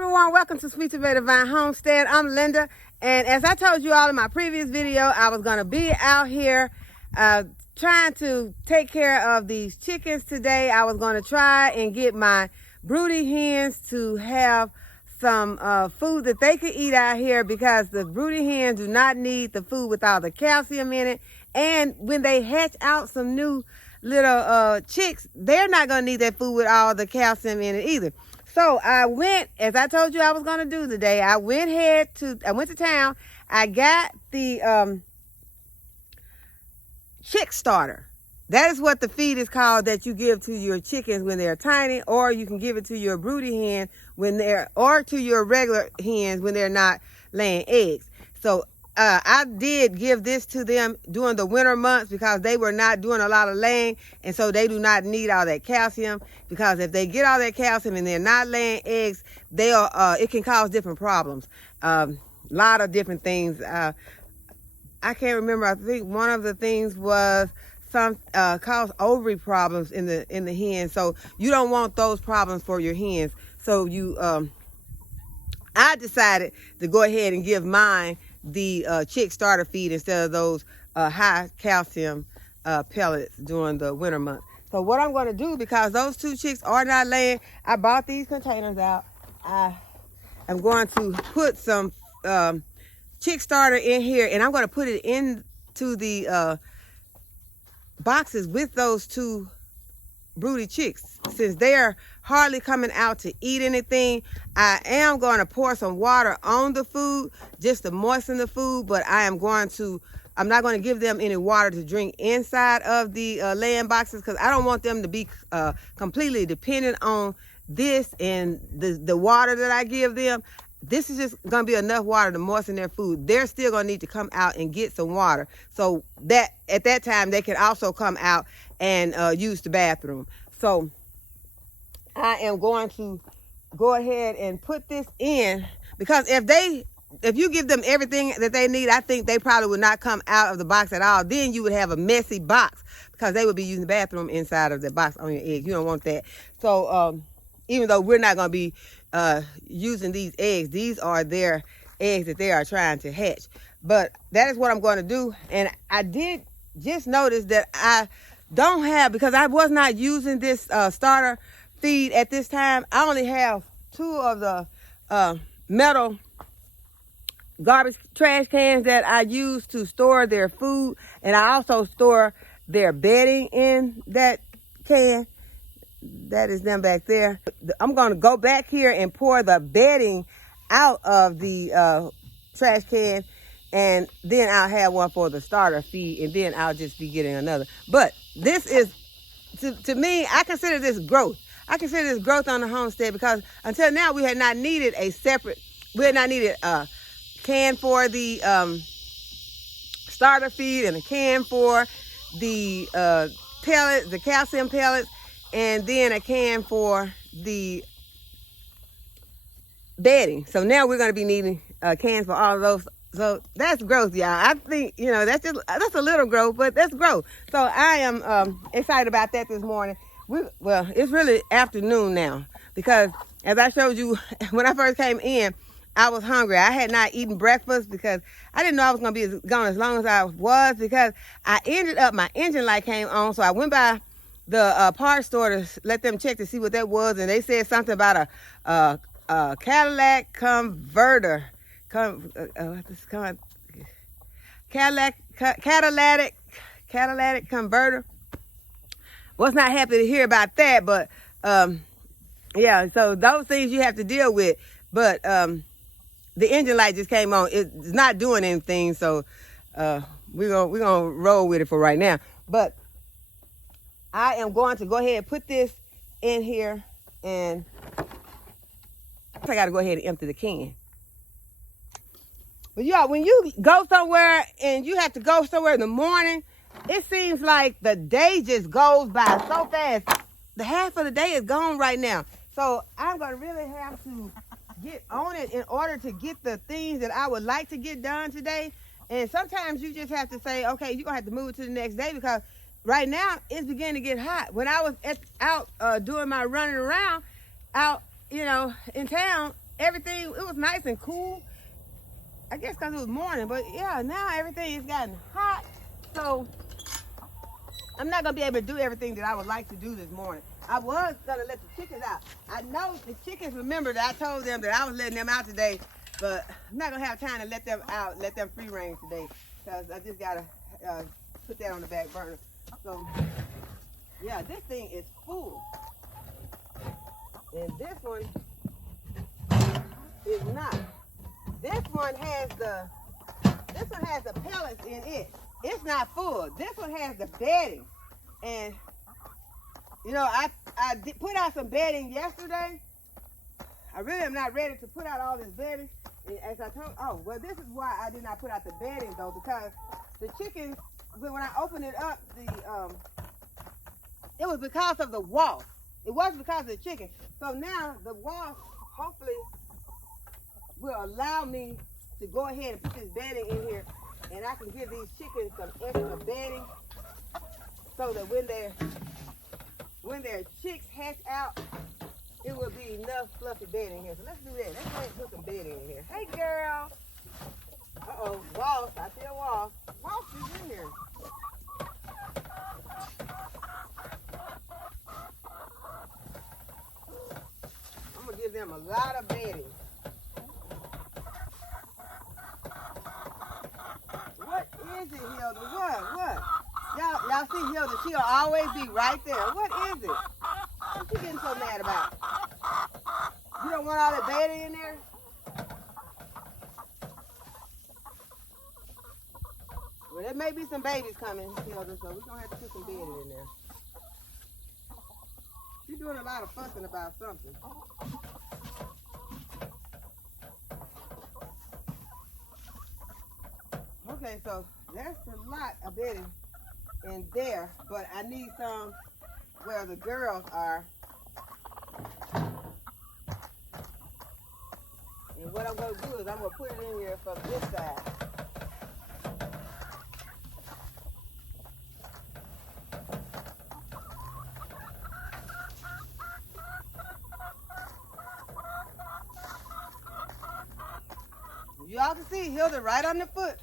everyone, welcome to Sweet Tomato Vine Homestead. I'm Linda, and as I told you all in my previous video, I was going to be out here trying to take care of these chickens today. I was going to try and get my broody hens to have some food that they could eat out here, because the broody hens do not need the food with all the calcium in it. And when they hatch out some new little chicks, they're not going to need that food with all the calcium in it either. So I went, as I told you I was going to do today, I went to town. I got the chick starter. That is what the feed is called that you give to your chickens when they're tiny, or you can give it to your broody hen or to your regular hens when they're not laying eggs. So I did give this to them during the winter months because they were not doing a lot of laying, and so they do not need all that calcium, because if they get all that calcium and they're not laying eggs, it can cause different problems. A lot of different things. I can't remember. I think one of the things was cause ovary problems in the hens. So you don't want those problems for your hens. So I decided to go ahead and give mine the chick starter feed instead of those high calcium pellets during the winter months. So what I'm going to do, because those two chicks are not laying, I bought these containers out. I'm going to put some chick starter in here, and I'm going to put it into the boxes with those two broody chicks. Since they're hardly coming out to eat anything, I am going to pour some water on the food just to moisten the food, but I'm not going to give them any water to drink inside of the laying boxes, because I don't want them to be completely dependent on this and the water that I give them. This is just going to be enough water to moisten their food. They're still going to need to come out and get some water, so that at that time they can also come out and use the bathroom. So I am going to go ahead and put this in, because if you give them everything that they need, I think they probably would not come out of the box at all. Then you would have a messy box, because they would be using the bathroom inside of the box on your eggs. You don't want that. So even though we're not going to be using these eggs, these are their eggs that they are trying to hatch. But that is what I'm going to do. And I did just notice that I don't have, because I was not using this starter feed at this time, I only have 2 of the metal garbage trash cans that I use to store their food, and I also store their bedding in that can. That is them back there. I'm going to go back here and pour the bedding out of the trash can, and then I'll have one for the starter feed, and then I'll just be getting another. But this is, to me, I consider this growth. I consider this growth on the homestead, because until now we had not needed a can for the starter feed, and a can for the pellets, the calcium pellets, and then a can for the bedding. So now we're going to be needing cans for all of those. So that's growth, y'all. I think, that's a little growth, but that's growth. So I am excited about that this morning. Well, it's really afternoon now, because as I showed you when I first came in, I was hungry. I had not eaten breakfast because I didn't know I was going to be gone as long as I was, because I ended up, my engine light came on. So I went by the parts store to let them check to see what that was, and they said something about a Cadillac converter. Catalytic converter. Was not happy to hear about that, but yeah, so those things you have to deal with. But the engine light just came on. It's not doing anything, so we're gonna roll with it for right now. But I am going to go ahead and put this in here, and I got to go ahead and empty the can. But y'all, when you go somewhere and you have to go somewhere in the morning, it seems like the day just goes by so fast. The half of the day is gone right now. So I'm going to really have to get on it in order to get the things that I would like to get done today. And sometimes you just have to say, okay, you're going to have to move it to the next day, because right now it's beginning to get hot. When I was out doing my running around out, in town, everything, it was nice and cool. I guess because it was morning, but yeah, now everything has gotten hot. So I'm not going to be able to do everything that I would like to do this morning. I was going to let the chickens out. I know the chickens remember that I told them that I was letting them out today, but I'm not going to have time to let them out, let them free range today, because I just got to put that on the back burner. So, yeah, this thing is full. And this one is not. This one has the pellets in it. It's not full. This one has the bedding. And, you know, I did put out some bedding yesterday. I really am not ready to put out all this bedding. And as I told, oh, well, this is why I did not put out the bedding, though, because the chickens, when I opened it up, it was because of the wasp. It wasn't because of the chicken. So now the wasp, hopefully, will allow me to go ahead and put this bedding in here, and I can give these chickens some extra bedding so that when their chicks hatch out, it will be enough fluffy bedding here. So let's do that. Let's go ahead and put some bedding in here. Hey, girl. Uh-oh, wasp. I see a wasp. Wasp is in here. I'm going to give them a lot of bedding. What is it, Hilda? What? Y'all see Hilda, she'll always be right there. What is it? What you getting so mad about? You don't want all that bedding in there? Well, there may be some babies coming, Hilda, so we're going to have to put some bedding in there. She's doing a lot of fussing about something. Okay, so there's a lot of bedding in there, but I need some where the girls are. And what I'm going to do is I'm going to put it in here from this side. Y'all can see Hilda right on the foot.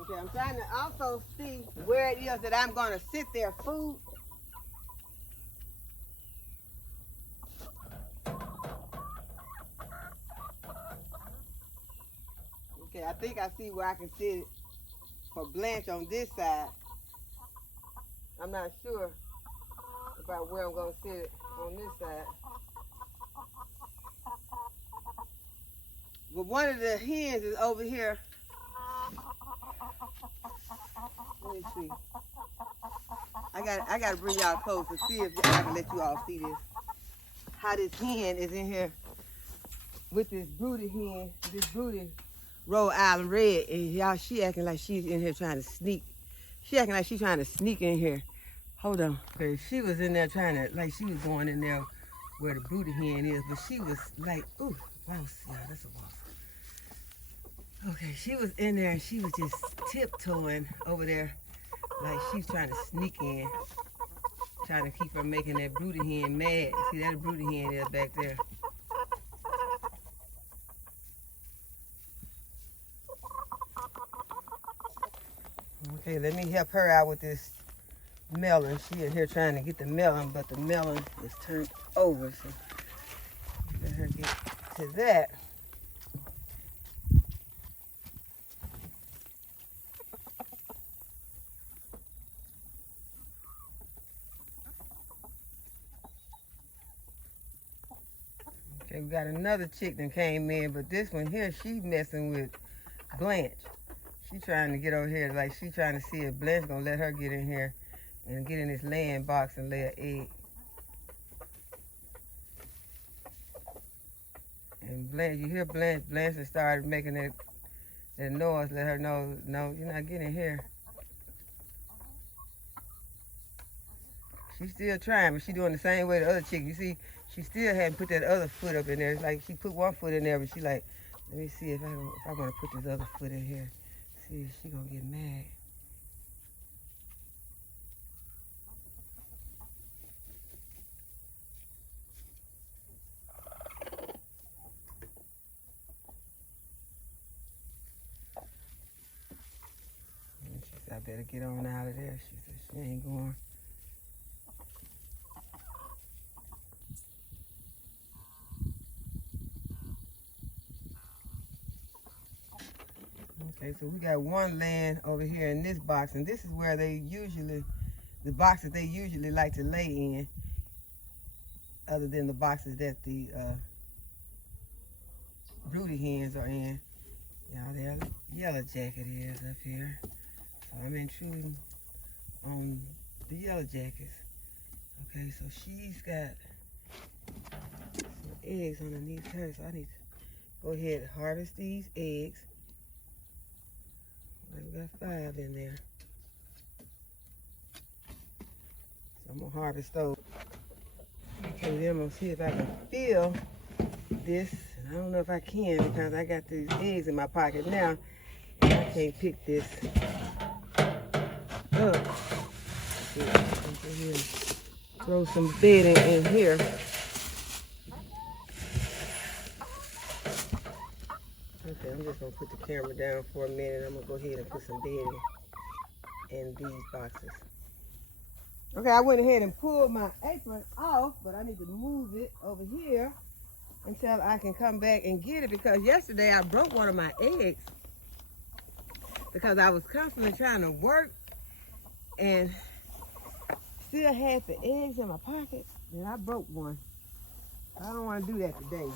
Okay, I'm trying to also see where it is that I'm going to sit their food. Okay, I think I see where I can sit it for Blanche on this side. I'm not sure about where I'm going to sit it on this side. But one of the hens is over here. Let me see. I got to bring y'all close to see if I can let you all see this. How this hen is in here with this Broody Hen, this Broody Rhode Island Red. And y'all, she acting like she's in here trying to sneak. She acting like she's trying to sneak in here. Hold on. Okay, she was in there trying to, like she was going in there where the Broody Hen is, but she was like, ooh, mouse. Yeah, that's a wasp. Okay, she was in there and she was just tiptoeing over there like she's trying to sneak in. Trying to keep her making that Broody Hen mad. See, that Broody Hen is back there. Okay, let me help her out with this melon. She in here trying to get the melon, but the melon is turned over. So let her get to that. Okay, we got another chick that came in, but this one here, she messing with Blanche. She trying to get over here, like she trying to see if Blanche gonna let her get in here and get in this laying box and lay an egg. And Blanche, you hear Blanche has started making that noise, let her know, no, you're not getting here. She's still trying, but she's doing the same way the other chick. You see, she still hadn't put that other foot up in there. It's like she put one foot in there, but she like, let me see if I want to put this other foot in here. See if she gonna get mad. She said, I better get on out of there. She said she ain't going. Okay, so we got one laying over here in this box, and this is where they usually, the boxes they usually like to lay in, other than the boxes that the broody hens are in. Y'all, their yellow jacket is up here. So I'm intruding on the yellow jackets. Okay, so she's got some eggs underneath her, so I need to go ahead and harvest these eggs. We got 5 in there. So I'm gonna harvest those. Okay, then I'm gonna see if I can fill this. I don't know if I can because I got these eggs in my pocket now. And I can't pick this up. Throw some bedding in here. Okay, I'm just gonna put the camera down for a minute. I'm gonna go ahead and put some bedding in these boxes. Okay, I went ahead and pulled my apron off, but I need to move it over here until I can come back and get it, because yesterday I broke one of my eggs because I was constantly trying to work and still had the eggs in my pocket, and I broke one. I don't want to do that today.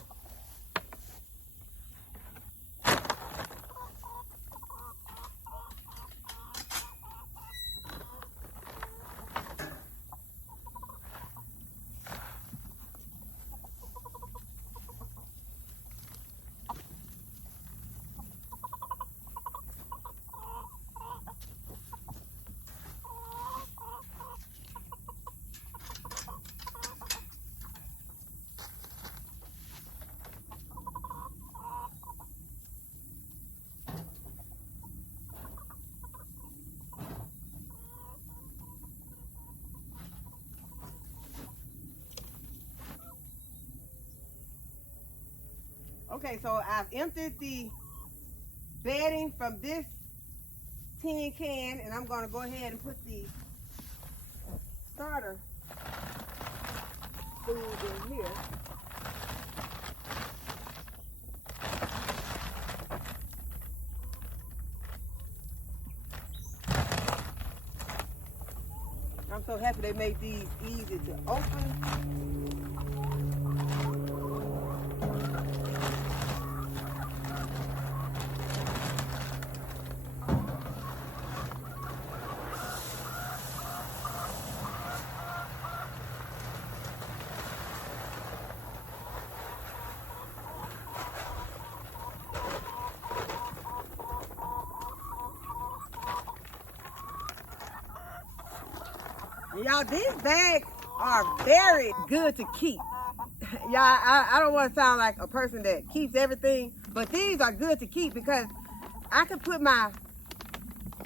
Okay, so I've emptied the bedding from this tin can, and I'm going to go ahead and put the starter food in here. I'm so happy they made these easy to open. Y'all, these bags are very good to keep. Y'all, I don't want to sound like a person that keeps everything, but these are good to keep because I can put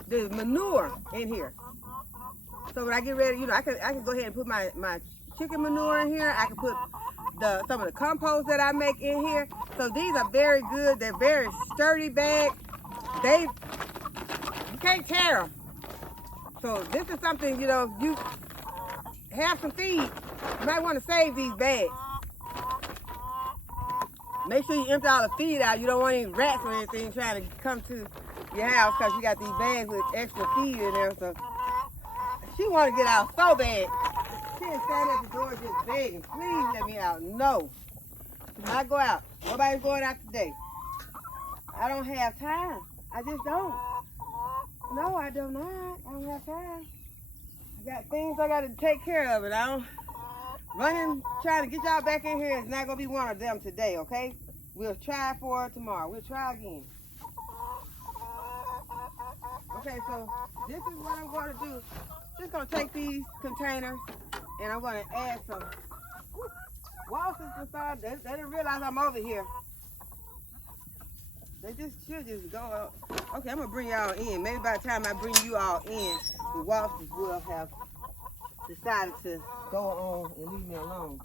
the manure in here. So when I get ready, you know, I can go ahead and put my chicken manure in here. I can put some of the compost that I make in here. So these are very good. They're very sturdy bags. You can't tear them. So this is something, you know, if you have some feed, you might want to save these bags. Make sure you empty all the feed out. You don't want any rats or anything trying to come to your house because you got these bags with extra feed in there. So she want to get out so bad. She is standing at the door just begging, please let me out. No, I go out. Nobody's going out today. I don't have time. I just don't. No, I do not. I don't have time. I got things I got to take care of, and I don't. Running, trying to get y'all back in here is not going to be one of them today, okay? We'll try for it tomorrow. We'll try again. Okay, so this is what I'm going to do. Just going to take these containers, and I'm going to add some waltzes inside. They didn't realize I'm over here. They should just go up. Okay, I'm gonna bring y'all in. Maybe by the time I bring you all in, the wasps will have decided to go on and leave me alone.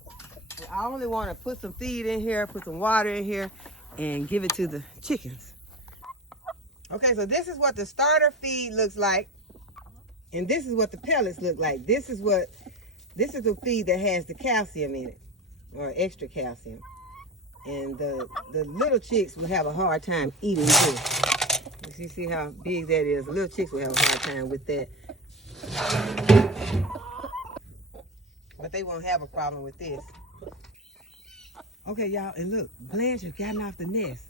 And I only want to put some feed in here, put some water in here, and give it to the chickens. Okay, so this is what the starter feed looks like, and this is what the pellets look like. This is the feed that has the calcium in it, or extra calcium. And the little chicks will have a hard time eating this. You see how big that is? The little chicks will have a hard time with that. But they won't have a problem with this. Okay, y'all, and look, Blanche has gotten off the nest.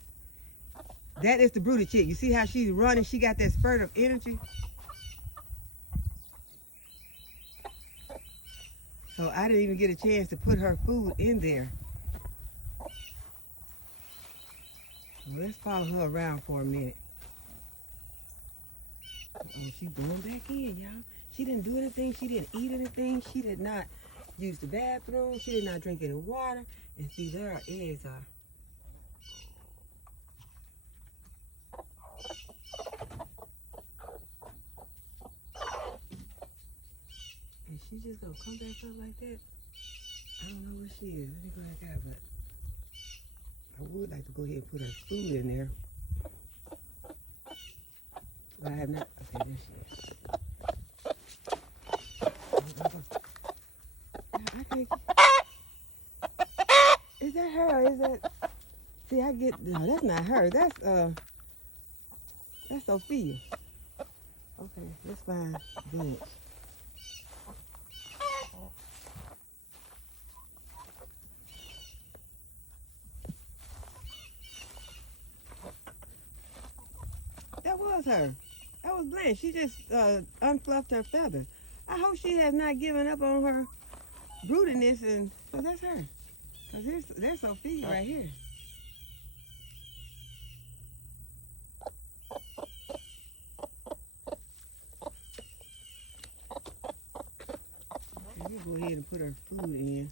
That is the broody chick. You see how she's running? She got that spurt of energy. So I didn't even get a chance to put her food in there. Well, let's follow her around for a minute. Oh, she's going back in, y'all. She didn't do anything. She didn't eat anything. She did not use the bathroom. She did not drink any water. And see, there her eggs are. And she's just gonna come back up like that. I don't know where she is. Let me go back out, but I would like to go ahead and put her food in there. But I have not. Okay, there she is. I can't. Is that her? Is that? See, I get. No, that's not her. That's Sophia. Okay, let's find Blanche. That was her. That was Blanche. She just unfluffed her feathers. I hope she has not given up on her broodiness, and so that's her. Cause there's Sophia right here. Okay, we'll go ahead and put her food in.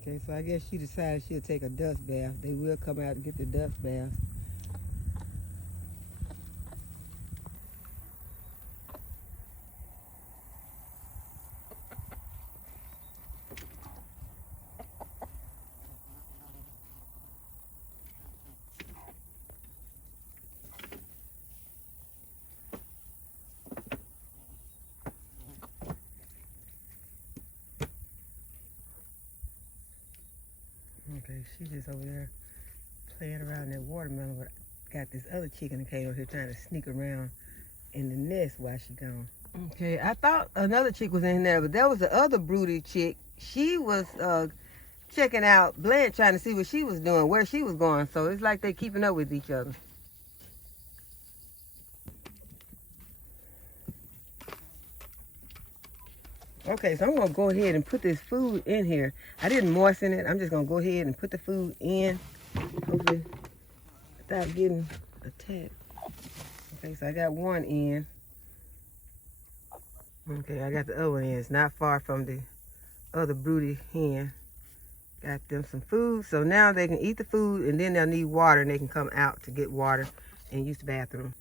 Okay, so I guess she decided she'll take a dust bath. They will come out and get the dust bath. Okay, she's just over there playing around in that watermelon, but got this other chicken that came over here trying to sneak around in the nest while she gone. Okay, I thought another chick was in there, but that was the other broody chick. She was checking out Blanche, trying to see what she was doing, where she was going. So it's like they keeping up with each other. Okay, so I'm going to go ahead and put this food in here. I didn't moisten it. I'm just going to go ahead and put the food in, hopefully without getting attacked. Okay, so I got one in. Okay, I got the other one in. It's not far from the other broody hen. Got them some food. So now they can eat the food, and then they'll need water, and they can come out to get water and use the bathroom.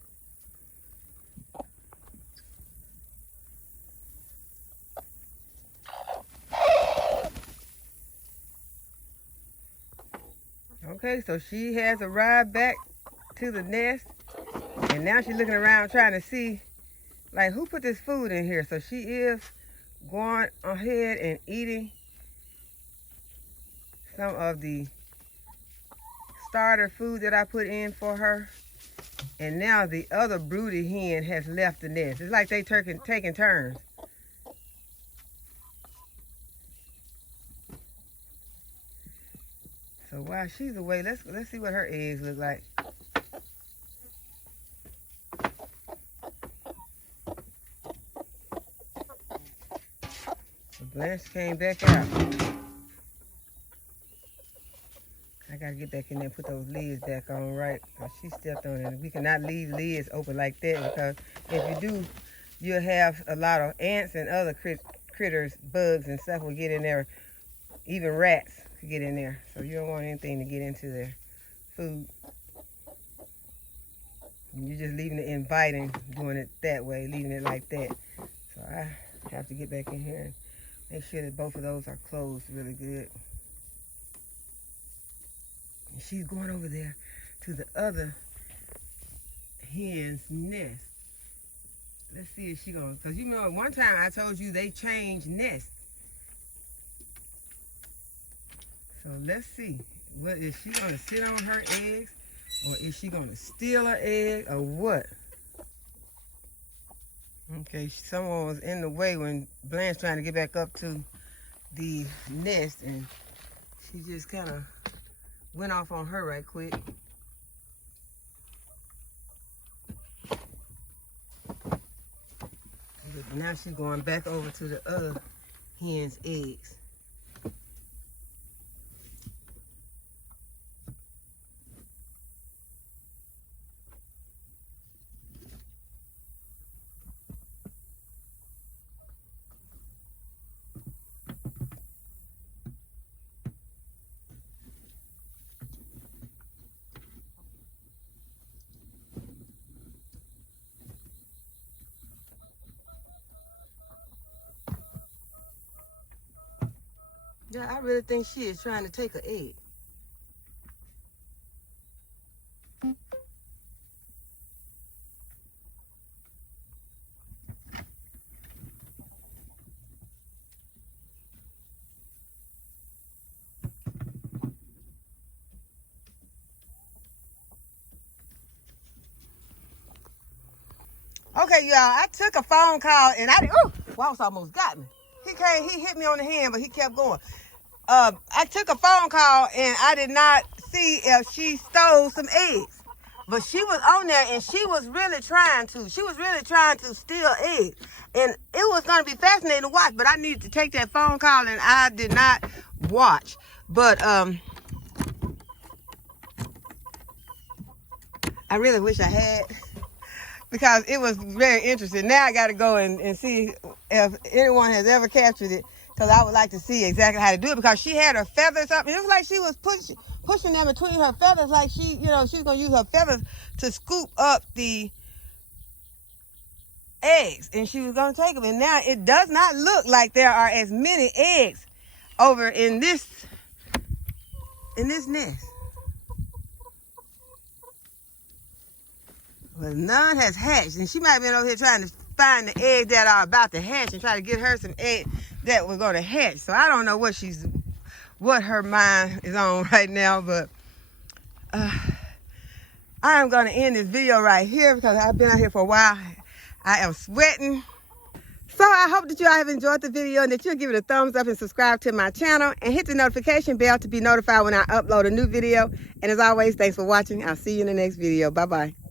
Okay, so she has arrived back to the nest, and now she's looking around trying to see, like, who put this food in here. So she is going ahead and eating some of the starter food that I put in for her. And now the other broody hen has left the nest. It's like they taking turns. So while she's away, let's see what her eggs look like. So Blanche came back out. I gotta get back in there and put those lids back on right, because she stepped on it. We cannot leave lids open like that, because if you do, you'll have a lot of ants and other critters, bugs and stuff will get in there. Even rats could get in there. So you don't want anything to get into their food. And you're just leaving it inviting, doing it that way, leaving it like that. So I have to get back in here and make sure that both of those are closed really good. And she's going over there to the other hen's nest. Let's see if she gonna, because you remember one time I told you they changed nests. So let's see, what is she gonna sit on her eggs, or is she gonna steal her egg, or what? Okay, someone was in the way when Blanche trying to get back up to the nest, and she just kind of went off on her right quick. But now she's going back over to the other hen's eggs. Yeah, I really think she is trying to take an egg. Okay, y'all, I took a phone call and Waltz almost got me. He hit me on the hand, but he kept going. I took a phone call and I did not see if she stole some eggs. But she was on there and she was really trying to. She was really trying to steal eggs. And it was going to be fascinating to watch, but I needed to take that phone call and I did not watch. But I really wish I had, because it was very interesting. Now I got to go and see if anyone has ever captured it, because I would like to see exactly how to do it, because she had her feathers up. And it was like she was pushing them between her feathers, like she was going to use her feathers to scoop up the eggs, and she was going to take them. And now it does not look like there are as many eggs over in this nest. Well, none has hatched, and she might have been over here trying to find the eggs that are about to hatch and try to get her some eggs that were going to hatch. So I don't know what her mind is on right now, but I am going to end this video right here, because I've been out here for a while. I am sweating. So I hope that you all have enjoyed the video and that you'll give it a thumbs up and subscribe to my channel and hit the notification bell to be notified when I upload a new video. And as always, thanks for watching. I'll see you in the next video. Bye-bye.